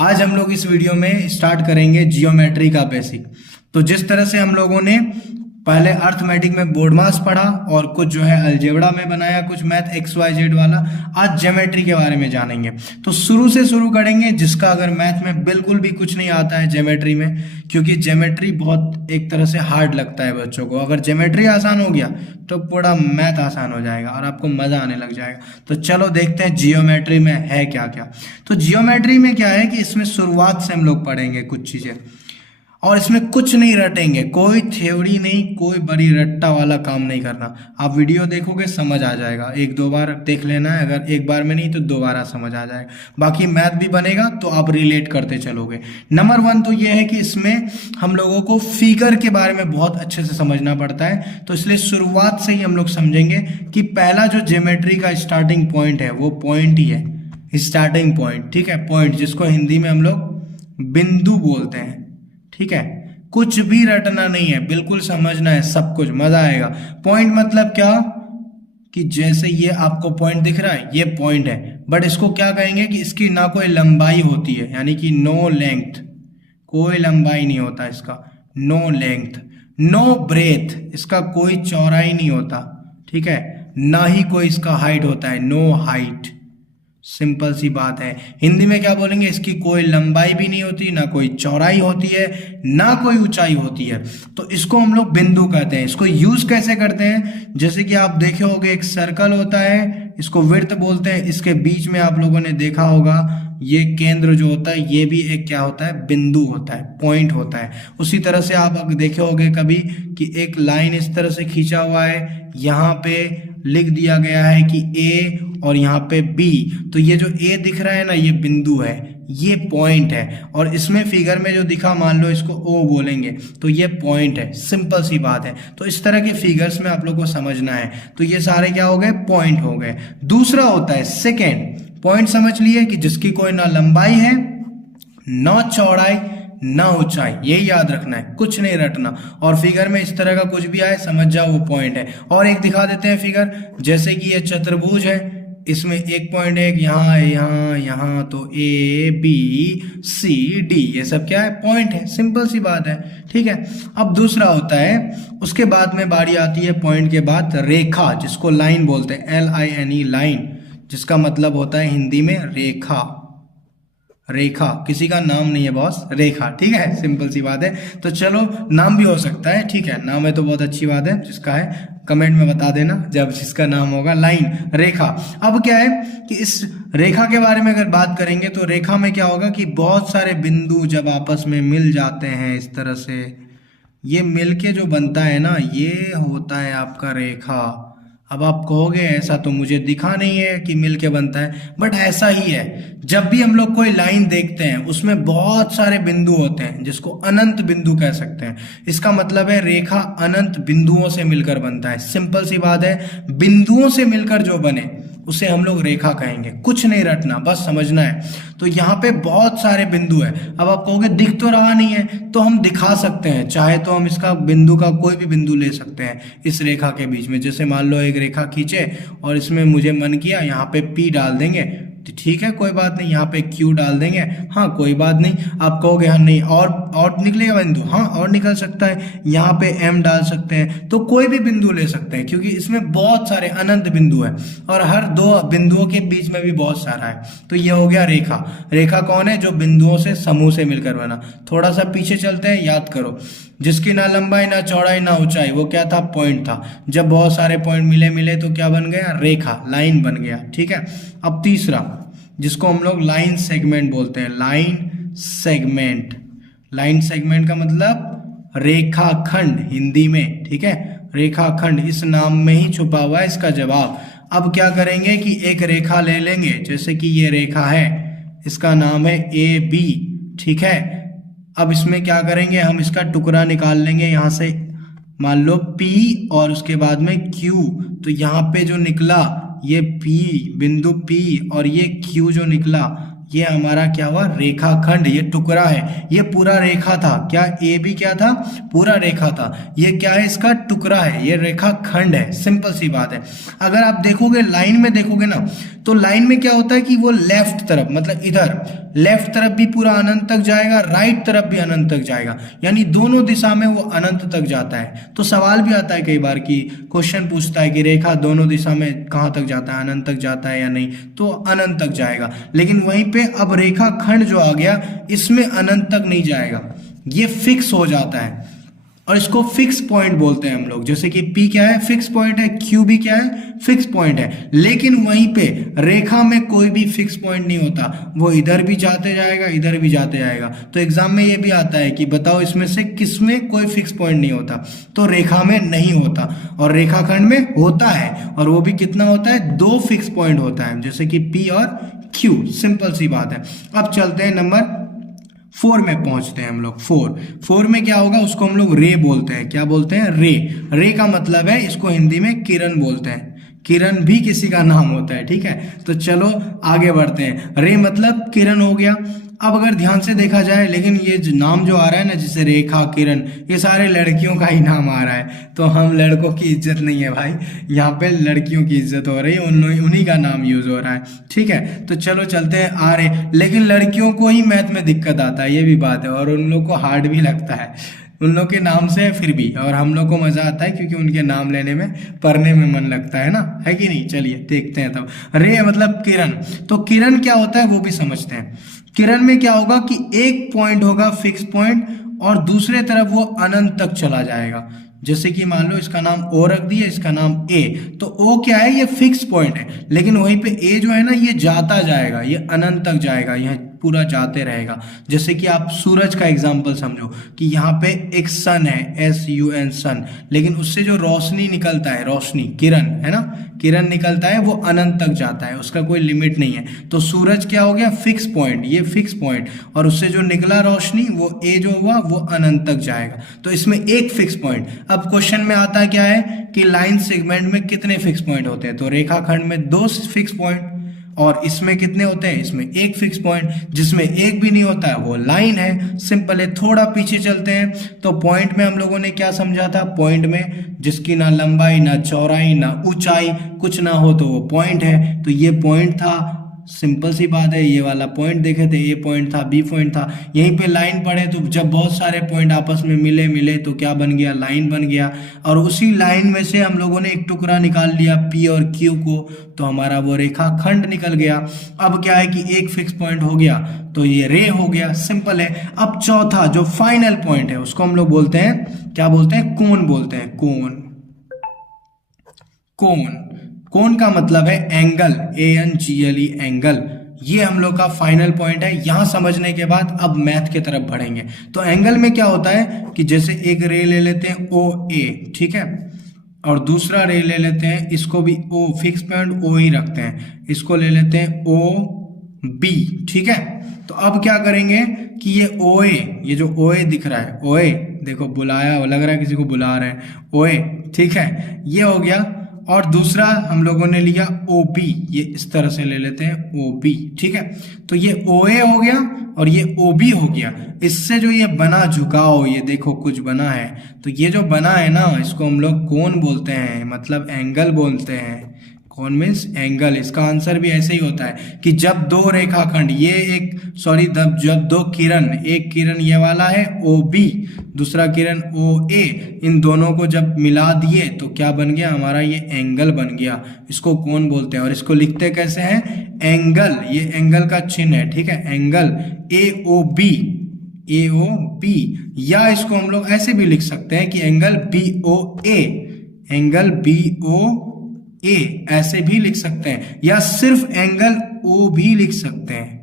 आज हम लोग इस वीडियो में स्टार्ट करेंगे जियोमेट्री का बेसिक। तो जिस तरह से हम लोगों ने पहले अर्थमेटिक में बोर्ड मास पढ़ा और कुछ जो है अलजेब्रा में बनाया, कुछ मैथ एक्स वाई जेड वाला, आज ज्योमेट्री के बारे में जानेंगे। तो शुरू से शुरू करेंगे जिसका अगर मैथ में बिल्कुल भी कुछ नहीं आता है ज्योमेट्री में, क्योंकि ज्योमेट्री बहुत एक तरह से हार्ड लगता है बच्चों को। अगर ज्योमेट्री आसान हो गया तो पूरा मैथ आसान हो जाएगा और आपको मजा आने लग जाएगा। तो चलो देखते हैं जियोमेट्री में है क्या क्या। तो जियोमेट्री में क्या है कि इसमें शुरुआत से हम लोग पढ़ेंगे कुछ चीजें, और इसमें कुछ नहीं रटेंगे, कोई थ्योरी नहीं, कोई बड़ी रट्टा वाला काम नहीं करना। आप वीडियो देखोगे समझ आ जाएगा, एक दो बार देख लेना है, अगर एक बार में नहीं तो दोबारा समझ आ जाएगा। बाकी मैथ भी बनेगा तो आप रिलेट करते चलोगे। नंबर वन तो ये है कि इसमें हम लोगों को फिगर के बारे में बहुत अच्छे से समझना पड़ता है। तो इसलिए शुरुआत से ही हम लोग समझेंगे कि पहला जो ज्योमेट्री का स्टार्टिंग पॉइंट है वो पॉइंट ही है, स्टार्टिंग पॉइंट। ठीक है, पॉइंट जिसको हिंदी में हम लोग बिंदु बोलते हैं। ठीक है, कुछ भी रटना नहीं है, बिल्कुल समझना है, सब कुछ मजा आएगा। पॉइंट मतलब क्या कि जैसे ये आपको पॉइंट दिख रहा है, ये पॉइंट है, बट इसको क्या कहेंगे कि इसकी ना कोई लंबाई होती है, यानी कि नो लेंथ, कोई लंबाई नहीं होता इसका, नो लेंथ, नो ब्रेथ, इसका कोई चौड़ाई नहीं होता। ठीक है, ना ही कोई इसका हाइट होता है, नो हाइट। सिंपल सी बात है। हिंदी में क्या बोलेंगे, इसकी कोई लंबाई भी नहीं होती, ना कोई चौड़ाई होती है, ना कोई ऊंचाई होती है। तो इसको हम लोग बिंदु कहते हैं। इसको यूज कैसे करते हैं, जैसे कि आप देखे होंगे एक सर्कल होता है, इसको वृत्त बोलते हैं, इसके बीच में आप लोगों ने देखा होगा ये केंद्र जो होता है, ये भी एक क्या होता है, बिंदु होता है, पॉइंट होता है। उसी तरह से आप देखे होंगे कभी कि एक लाइन इस तरह से खींचा हुआ है, यहाँ पे लिख दिया गया है कि ए और यहाँ पे बी, तो ये जो ए दिख रहा है ना, ये बिंदु है, ये पॉइंट है। और इसमें फिगर में जो दिखा, मान लो इसको ओ बोलेंगे, तो ये पॉइंट है। सिंपल सी बात है। तो इस तरह के फिगर्स में आप लोग को समझना है। तो ये सारे क्या हो गए, पॉइंट हो गए। दूसरा होता है सेकेंड पॉइंट, समझ लिए कि जिसकी कोई ना लंबाई है, ना चौड़ाई, ना ऊंचाई, यही याद रखना है, कुछ नहीं रटना। और फिगर में इस तरह का कुछ भी आए समझ जाओ वो पॉइंट है। और एक दिखा देते हैं फिगर, जैसे कि ये चतुर्भुज है, इसमें एक पॉइंट है, यहाँ यहाँ यहाँ, तो ए बी सी डी, ये सब क्या है, पॉइंट है। सिंपल सी बात है। ठीक है, अब दूसरा होता है, उसके बाद में बारी आती है पॉइंट के बाद रेखा, जिसको लाइन बोलते हैं, LINE, लाइन, जिसका मतलब होता है हिंदी में रेखा। रेखा किसी का नाम नहीं है बॉस, रेखा। ठीक है, सिंपल सी बात है। तो चलो नाम भी हो सकता है, ठीक है, नाम है तो बहुत अच्छी बात है। जिसका है कमेंट में बता देना जब जिसका नाम होगा। लाइन, रेखा। अब क्या है कि इस रेखा के बारे में अगर बात करेंगे तो रेखा में क्या होगा कि बहुत सारे बिंदु जब आपस में मिल जाते हैं इस तरह से, ये मिलके जो बनता है ना, ये होता है आपका रेखा। अब आप कहोगे ऐसा तो मुझे दिखा नहीं है कि मिलके बनता है, बट ऐसा ही है। जब भी हम लोग कोई लाइन देखते हैं उसमें बहुत सारे बिंदु होते हैं, जिसको अनंत बिंदु कह सकते हैं। इसका मतलब है रेखा अनंत बिंदुओं से मिलकर बनता है। सिंपल सी बात है, बिंदुओं से मिलकर जो बने उसे हम लोग रेखा कहेंगे। कुछ नहीं रटना, बस समझना है। तो यहाँ पे बहुत सारे बिंदु है। अब आप कहोगे दिख तो रहा नहीं है, तो हम दिखा सकते हैं, चाहे तो हम इसका बिंदु का कोई भी बिंदु ले सकते हैं इस रेखा के बीच में। जैसे मान लो एक रेखा खींचे और इसमें मुझे मन किया यहाँ पे P डाल देंगे, तो ठीक है, कोई बात नहीं। यहाँ पे Q डाल देंगे, हाँ कोई बात नहीं। आप कहोगे हाँ नहीं और निकलेगा बिंदु, हाँ और निकल सकता है। यहाँ पे M डाल सकते हैं, तो कोई भी बिंदु ले सकते हैं, क्योंकि इसमें बहुत सारे अनंत बिंदु है और हर दो बिंदुओं के बीच में भी बहुत सारा है। तो ये हो गया रेखा। रेखा कौन है, जो बिंदुओं से समूह से मिलकर बना। थोड़ा सा पीछे चलते हैं, याद करो, जिसकी ना लंबाई ना चौड़ाई ना ऊंचाई, वो क्या था, पॉइंट था। जब बहुत सारे पॉइंट मिले तो क्या बन गया, रेखा, लाइन बन गया। ठीक है, अब तीसरा जिसको हम लोग लाइन सेगमेंट बोलते हैं, लाइन सेगमेंट। लाइन सेगमेंट का मतलब रेखाखंड हिंदी में। ठीक है, रेखाखंड, इस नाम में ही छुपा हुआ है इसका जवाब। अब क्या करेंगे कि एक रेखा ले लेंगे, जैसे कि ये रेखा है, इसका नाम है AB। ठीक है, अब इसमें क्या करेंगे, हम इसका टुकड़ा निकाल लेंगे यहाँ से, मान लो P और उसके बाद में Q। तो यहाँ पे जो निकला ये P, बिंदु P, और ये Q जो निकला, ये हमारा क्या हुआ, रेखाखंड। ये टुकड़ा है, ये पूरा रेखा था। क्या ए भी क्या था, पूरा रेखा था। ये क्या है, इसका टुकड़ा है, ये रेखाखंड है। सिंपल सी बात है। अगर आप देखोगे लाइन में देखोगे ना, तो लाइन में क्या होता है कि वो लेफ्ट तरफ, मतलब इधर लेफ्ट तरफ भी पूरा अनंत तक जाएगा, राइट तरफ भी अनंत तक जाएगा, यानी दोनों दिशा में वो अनंत तक जाता है। तो सवाल भी आता है कई बार कि क्वेश्चन पूछता है कि रेखा दोनों दिशा में कहाँ तक जाता है, अनंत तक जाता है या नहीं, तो अनंत तक जाएगा। लेकिन वहीं पे अब रेखा खंड जो आ गया इसमें अनंत तक नहीं जाएगा, ये फिक्स हो जाता है और इसको फिक्स पॉइंट बोलते हैं हम लोग। जैसे कि P क्या है, फिक्स पॉइंट है, Q भी क्या है, फिक्स पॉइंट है। लेकिन वहीं पे रेखा में कोई भी फिक्स पॉइंट नहीं होता, वो इधर भी जाते जाएगा, इधर भी जाते जाएगा। तो एग्जाम में ये भी आता है कि बताओ इसमें से किस में कोई फिक्स पॉइंट नहीं होता, तो रेखा में नहीं होता और रेखाखंड में होता है, और वो भी कितना होता है, 2 फिक्स पॉइंट होता है, जैसे कि P और Q। सिंपल सी बात है। अब चलते हैं नंबर 4 में पहुंचते हैं हम लोग। 4 में क्या होगा, उसको हम लोग रे बोलते हैं। क्या बोलते हैं, रे। रे का मतलब है, इसको हिंदी में किरण बोलते हैं। किरण भी किसी का नाम होता है, ठीक है। तो चलो आगे बढ़ते हैं। रे मतलब किरण हो गया। अब अगर ध्यान से देखा जाए, लेकिन ये जो नाम जो आ रहा है ना, जैसे रेखा, किरण, ये सारे लड़कियों का ही नाम आ रहा है, तो हम लड़कों की इज्जत नहीं है भाई, यहाँ पे लड़कियों की इज्जत हो रही है, उन्हीं का नाम यूज हो रहा है, ठीक है। तो चलो चलते हैं आगे। लेकिन लड़कियों को ही मैथ में दिक्कत आता है, ये भी बात है, और उन लोग को हार्ड भी लगता है, उन लोग के नाम से है फिर भी, और हम लोग को मजा आता है क्योंकि उनके नाम लेने में, पढ़ने में मन लगता है ना, है कि नहीं। चलिए देखते हैं तब। रे मतलब किरण। तो किरण क्या होता है वो भी समझते हैं। किरण में क्या होगा कि एक पॉइंट होगा फिक्स पॉइंट, और दूसरे तरफ वो अनंत तक चला जाएगा। जैसे कि मान लो इसका नाम ओ रख दिया, इसका नाम ए, तो ओ क्या है, ये फिक्स पॉइंट है, लेकिन वहीं पे ए जो है ना, ये जाता जाएगा, ये अनंत तक जाएगा, यह पूरा जाते रहेगा। जैसे कि आप सूरज का एग्जांपल समझो कि यहाँ पे एक सन है, SUN सन, लेकिन उससे जो रोशनी निकलता है, रोशनी, किरण है ना, किरण निकलता है, वो अनंत तक जाता है, उसका कोई लिमिट नहीं है। तो सूरज क्या हो गया, फिक्स पॉइंट, ये फिक्स पॉइंट, और उससे जो निकला रोशनी, वो ए जो हुआ वो अनंत तक जाएगा। तो इसमें एक फिक्स पॉइंट। अब क्वेश्चन में आता क्या है कि लाइन सेगमेंट में कितने फिक्स पॉइंट होते हैं, तो रेखाखंड में 2 फिक्स पॉइंट, और इसमें कितने होते हैं, इसमें एक फिक्स पॉइंट। जिसमें एक भी नहीं होता है वो लाइन है। सिंपल है। थोड़ा पीछे चलते हैं तो पॉइंट में हम लोगों ने क्या समझा था, पॉइंट में जिसकी ना लंबाई ना चौड़ाई ना ऊंचाई कुछ ना हो तो वो पॉइंट है। तो ये पॉइंट था, सिंपल सी बात है। ये वाला पॉइंट देखे थे, ए पॉइंट था, बी पॉइंट था, यहीं पे लाइन पड़े, तो जब बहुत सारे पॉइंट आपस में मिले तो क्या बन गया, लाइन बन गया। और उसी लाइन में से हम लोगों ने एक टुकड़ा निकाल लिया P और Q को, तो हमारा वो रेखा खंड निकल गया। अब क्या है कि एक फिक्स पॉइंट हो गया तो ये रे हो गया, सिंपल है। अब चौथा जो फाइनल पॉइंट है उसको हम लोग बोलते हैं, क्या बोलते हैं, कोण बोलते हैं। कोण, कोण, कोण का मतलब है एंगल, ANGLE एंगल। ये हम लोग का फाइनल पॉइंट है। यहां समझने के बाद अब मैथ की तरफ बढ़ेंगे। तो एंगल में क्या होता है कि जैसे एक रे ले लेते हैं OA, ठीक है, और दूसरा रे ले लेते हैं, इसको भी O, फिक्स पॉइंट O ही रखते हैं, इसको ले लेते हैं OB, ठीक है। तो अब क्या करेंगे कि ये OA, ये जो OA दिख रहा है, OA देखो बुलाया, लग रहा है किसी को बुला रहे हैं, OA, ठीक है, ये हो गया। और दूसरा हम लोगों ने लिया OB, ये इस तरह से ले लेते हैं OB, ठीक है। तो ये OA हो गया और ये OB हो गया। इससे जो ये बना झुकाव, ये देखो कुछ बना है, तो ये जो बना है ना, इसको हम लोग कोण बोलते हैं, मतलब एंगल बोलते हैं। कोण मीन्स एंगल। इसका आंसर भी ऐसे ही होता है कि जब दो रेखाखंड, ये एक सॉरी जब दो किरण, एक किरण ये वाला है OB, दूसरा किरण OA, इन दोनों को जब मिला दिए तो क्या बन गया, हमारा ये एंगल बन गया। इसको कोण बोलते हैं। और इसको लिखते कैसे हैं, एंगल, ये एंगल का चिन्ह है, ठीक है, एंगल AOB, AOB। या इसको हम लोग ऐसे भी लिख सकते हैं कि एंगल BOA, एंगल BOA, ऐसे भी लिख सकते हैं, या सिर्फ एंगल O भी लिख सकते हैं।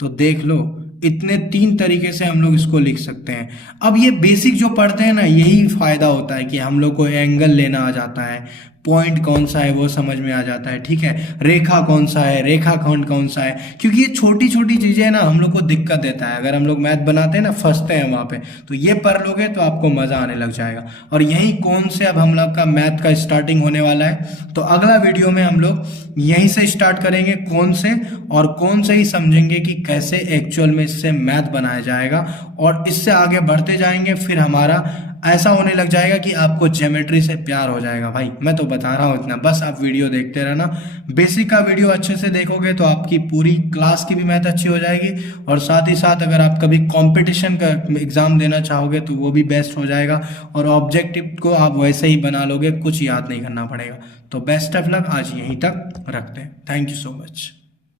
तो देख लो, इतने 3 तरीके से हम लोग इसको लिख सकते हैं। अब ये बेसिक जो पढ़ते हैं ना, यही फायदा होता है कि हम लोग को एंगल लेना आ जाता है, पॉइंट कौन सा है वो समझ में आ जाता है, ठीक है, रेखा कौन सा है, रेखाखंड कौन सा है। क्योंकि ये छोटी छोटी चीजें ना हम लोग को दिक्कत देता है। अगर हम लोग मैथ बनाते हैं ना, फंसते हैं वहां पे, तो ये पढ़ लोगे तो आपको मजा आने लग जाएगा। और यही कौन से अब हम लोग का मैथ का स्टार्टिंग होने वाला है। तो अगला वीडियो में हम लोग यहीं से स्टार्ट करेंगे कौन से, और कौन से ही समझेंगे कि कैसे एक्चुअल में इससे मैथ बनाया जाएगा, और इससे आगे बढ़ते जाएंगे। फिर हमारा ऐसा होने लग जाएगा कि आपको ज्योमेट्री से प्यार हो जाएगा भाई, मैं तो बता रहा हूँ इतना, बस आप वीडियो देखते रहना। बेसिक का वीडियो अच्छे से देखोगे तो आपकी पूरी क्लास की भी मैथ अच्छी हो जाएगी, और साथ ही साथ अगर आप कभी कंपटीशन का एग्जाम देना चाहोगे तो वो भी बेस्ट हो जाएगा, और ऑब्जेक्टिव को आप वैसे ही बना लोगे, कुछ याद नहीं करना पड़ेगा। तो बेस्ट ऑफ लक, आज यहीं तक रखते हैं। Thank you so much.